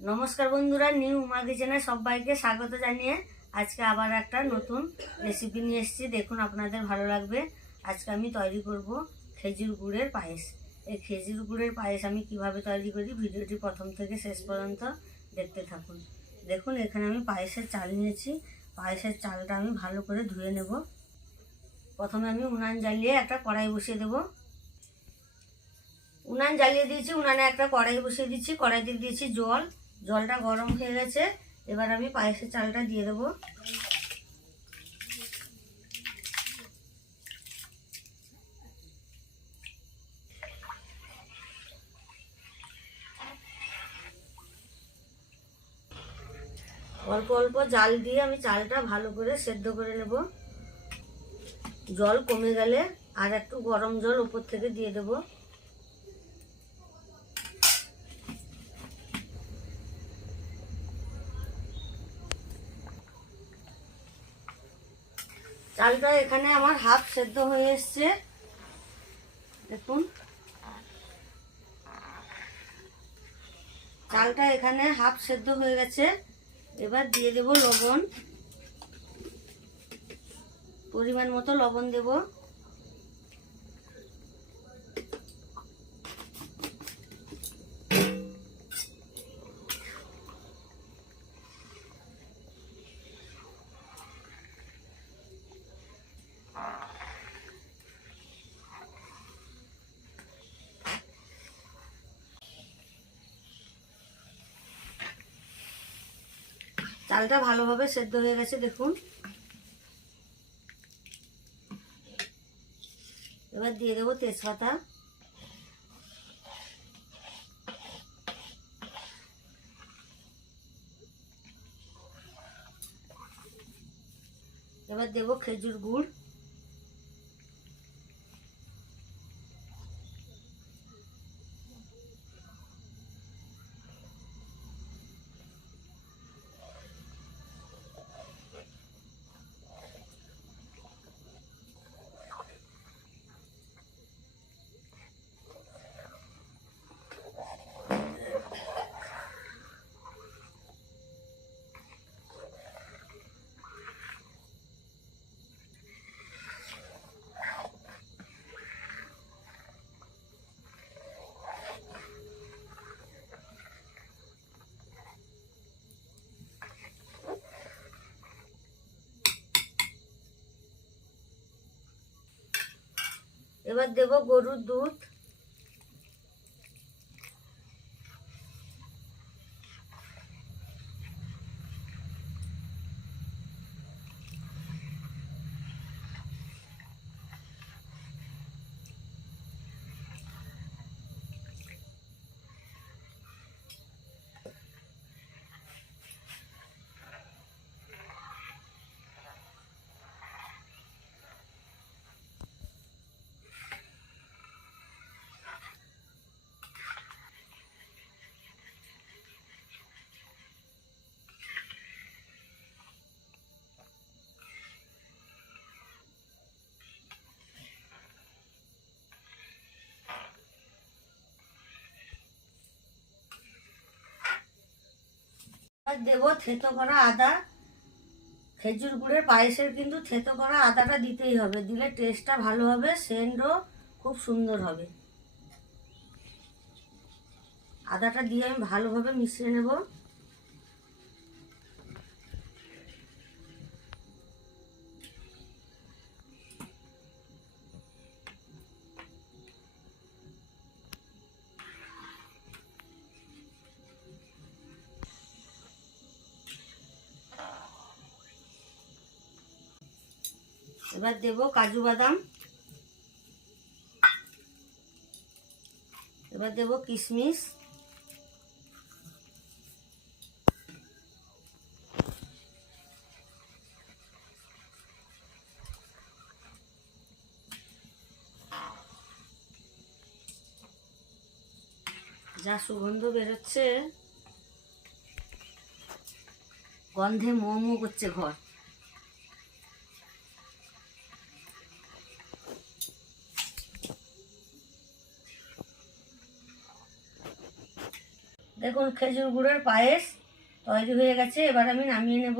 नमस्कार बंधुरा নিউ উমা কিচেনে সবাইকে স্বাগত জানিয়ে আজকে আবার একটা নতুন রেসিপি নিয়ে এসেছি। দেখুন আপনাদের ভালো লাগবে। আজকে আমি তৈরি করব খেজুর গুড়ের পায়েস। এই খেজুর গুড়ের পায়েস আমি কিভাবে তৈরি করি ভিডিওটি প্রথম থেকে শেষ পর্যন্ত দেখতে থাকুন। দেখুন এখানে আমি পায়েসের চাল নিয়েছি। পায়েসের চালটা আমি ভালো করে ধুয়ে নেব। প্রথমে আমি উনান জ্বালিয়ে একটা কড়াই বসিয়ে দেব। উনান জ্বালিয়ে দিয়েছি, উনানে একটা কড়াই বসিয়ে দিচ্ছি। কড়াইতে দিয়েছি জল, জলটা গরম হয়ে গেছে। এবার আমি পায়েসের চালটা দিয়ে দেবো। অল্প অল্প জাল দিয়ে আমি চালটা ভালো করে সেদ্ধ করে নেব। জল কমে গেলে আর একটু গরম জল উপর থেকে দিয়ে দেবো। চালটা এখানে আমার হাফ সেদ্ধ হয়ে এসছে। দেখুন চালটা এখানে হাফ সেদ্ধ হয়ে গেছে। এবার দিয়ে দেব লবণ, পরিমাণ মতো লবণ দেব। চালটা ভালোভাবে সেদ্ধ হয়ে গেছে দেখুন। এবার দিয়ে দেবো তেজপাতা, এবার দেবো খেজুর গুড়, এবার দেবো গরুর দুধ, দেবো থেতো করা আদা। খেজুর গুড়ের পায়েসের কিন্তু থেতো করা আদাটা দিতেই হবে, দিলে টেস্টটা ভালো হবে, সেন্টও খুব সুন্দর হবে। আদাটা দিয়ে আমি ভালোভাবে মিশিয়ে নেব। এবার দেব কাজু বাদাম, এবার দেব কিশমিশ, যা সুগন্ধ বেরোচ্ছে, গন্ধে মো মো করছে ঘর। দেখুন খেজুর গুড়ের পায়েস তৈরি হয়ে গেছে, এবার আমি নামিয়ে নেব।